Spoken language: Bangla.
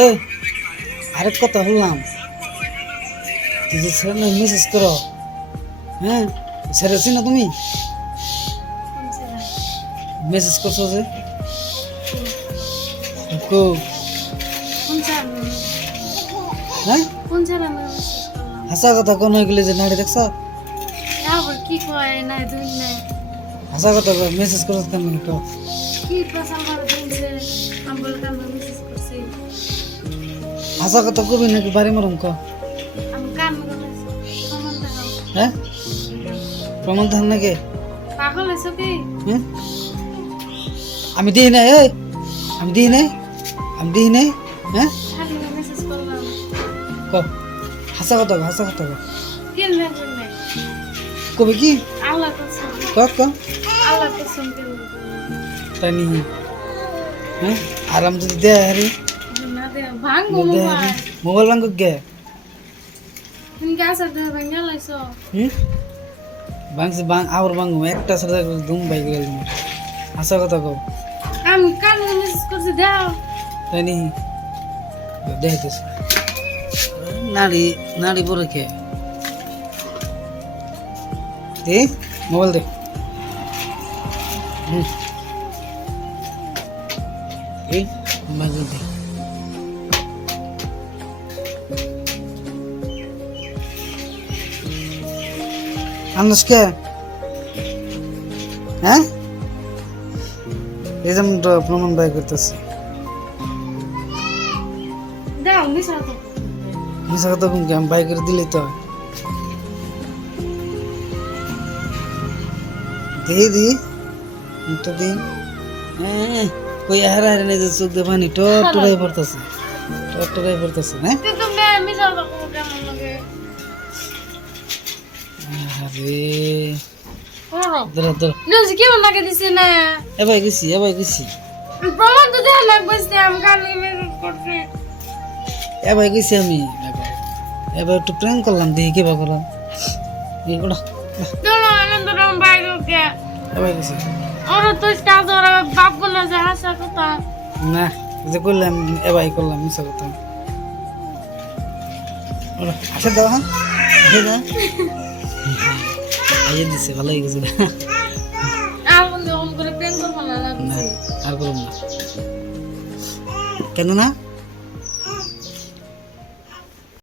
এই আরেক কথা বললাম, তুই যে ছেলে মেসেজ করো, হ্যাঁ ছেড়েছি না তুমি মেসেজ করছো যে কো হ্যাঁ হাসা কথা কোন হয়ে গেলে যে নাড়ি দেখছ কি কয় না দুই না হাসা কথা মেসেজ করছো কেন তো কি প্রসাল করে দিনছে আমবল কাম মেসেজ করছি হাসা কথা কবি নাকি বাড়ি মরম ক আমি কান করেছি প্রমাণ দেখাও হ্যাঁ প্রমাণ ধান নাকি পাগল হইছো কি হুম আমি দিই না এই আমি দিই না আমি দিই না হ্যাঁ খালি মেসেজ করলাম ক হাসা কথা কেন না কবি কি আল্লাহ কসম ক আল্লাহ কসম কেন তাই নি হ্যাঁ আরাম যদি দেয় আরে না দে ভাঙবো মোবাইল ভাঙ গে তুমি গাছ আর দেবে ভাঙা লাইছো ভাঙছি আবার ভাঙবো একটা সাথে ধুম বাইক গেল হাসা কথা কও আমি কান মেসেজ করছি দাও তাই নি দেখতেছি নাড়ি নাড়ি পরে কে দে মোবাইল দে এই মোবাইল দে আনুষ্কা হ্যাঁ এই যেমন প্রমাণ বাই করতেছে দাও মিশা তো মিশা কথা কমকে আমি বাই করে দিলে তো দি তো দি হ্যাঁ কই হারা হারা নেই যে চোখ দিয়ে পানি টরাই পড়তেছে হ্যাঁ কিন্তু মে মিশা তো কেমন লাগে আরে ওরো ধর নিউজ কেমন লাগে দিছে না এবার গেছি প্রমাণ তো দেয়া লাগবে আমি কান মেসেজ করছি এবার গেছি আমি এবার একটু প্ল্যান করলাম দেখি কি বাবা ওটা চলো আনন্দ রাম বাইরে কে এবার গেছি ওরা তো কাজ ওরা বাপ বলে যে হাসা কথা না যে করলাম এবার করলাম মিশা কথা ওরা আসে দাও হ্যাঁ আসে দাও আইয়ে দিছে ভালো হয়ে গেছে আর বন্ধু অন করে প্রেম করবো না লাগছে আর করুন না কেন না